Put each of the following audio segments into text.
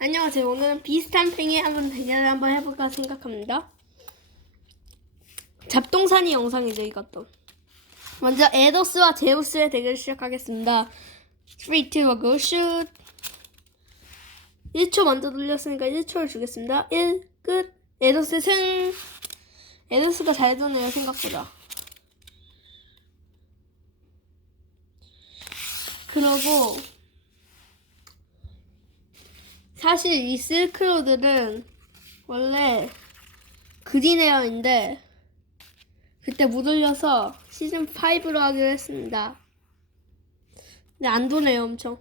안녕하세요. 오늘은 비슷한 팽이 한번 대결을 한번 해볼까 생각합니다. 잡동사니 영상이죠, 이것도. 먼저 에더스와 제우스의 대결 시작하겠습니다. 3, 2, 1, go, shoot. 1초 먼저 돌렸으니까 1초를 주겠습니다. 1, 끝. 에더스 승. 에더스가 잘 도네요, 생각보다. 그러고 사실 이 실크로드는 원래 그린에어인데 그때 못 올려서 시즌 5로 하기로 했습니다. 근데 안 도네요 엄청.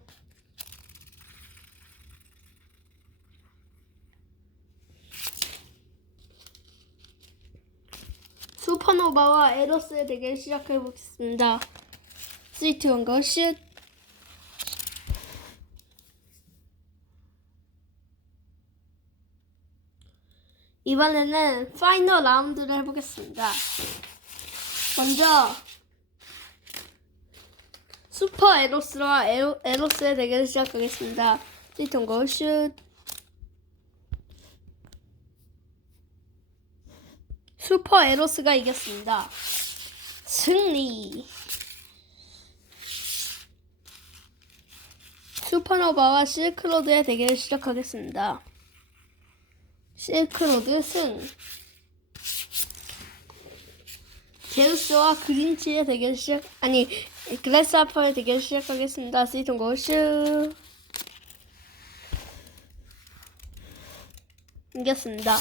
슈퍼노바와 에러스의 대결 시작해 보겠습니다. 3, 2, 1, go, shoot. 이번에는 파이널 라운드를 해보겠습니다. 먼저 슈퍼 에로스와 에로, 에로스의 대결을 시작하겠습니다. 시통고 슛 슈퍼 에로스가 이겼습니다. 승리 슈퍼노바와 실크로드의 대결을 시작하겠습니다. 실크로드 승 제우스와 그린치의 대결 시작 아니 그래스하퍼의 대결 시작하겠습니다. 시동 고슈 이겼습니다.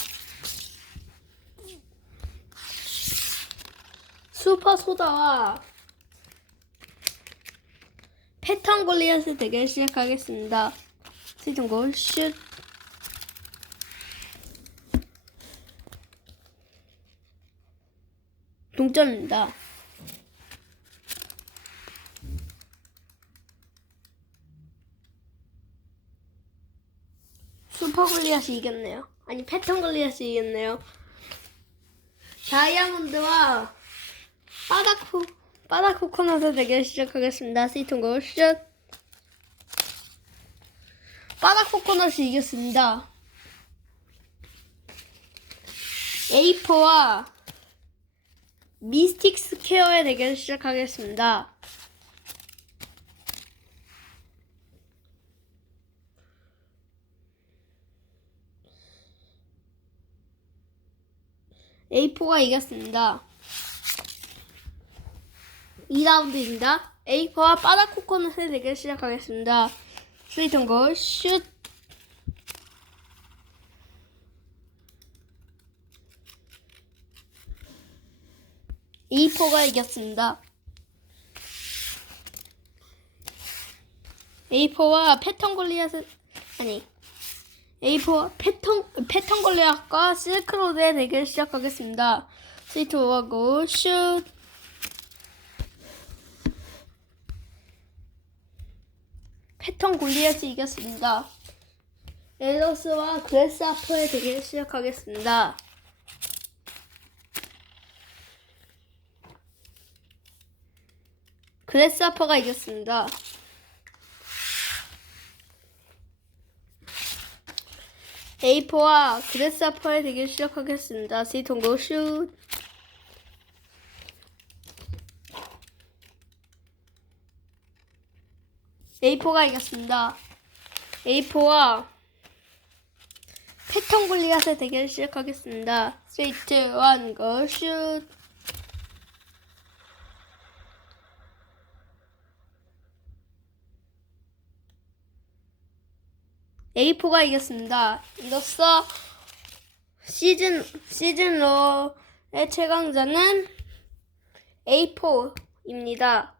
슈퍼 소다와 패턴 골리앗의 대결 시작하겠습니다. 시동 고슈 동점입니다. 슈퍼 골리앗이 이겼네요. 아니 패턴 골리앗이 이겼네요. 다이아몬드와 바다코 바다코코넛의 대결 시작하겠습니다. 시통고 슛 바다코코넛이 이겼습니다. 에이퍼와 미스틱 스퀘어의 대결 시작하겠습니다. A4가 이겼습니다. 2라운드입니다. A4와 바다코코넛의 대결 시작하겠습니다. 스위통고 슛! A4가 이겼습니다. A4와 패턴 골리앗은 아니 A4와 패턴 패턴 골리앗과 실크로드의 대결 시작하겠습니다. 시트하고 슛 패턴 골리앗이 이겼습니다. 에더스와 그레스아퍼의 대결 시작하겠습니다. 그레스아퍼가 이겼습니다. 에이퍼와 그레스아퍼의 대결 시작하겠습니다. 시통고 슛. 에이퍼가 이겼습니다. 에이퍼와 패턴 골리앗의 대결 시작하겠습니다. 3, 2, 1, go 슛. A4가 이겼습니다. 이로써 시즌 시즌 로의 최강자는 A4입니다.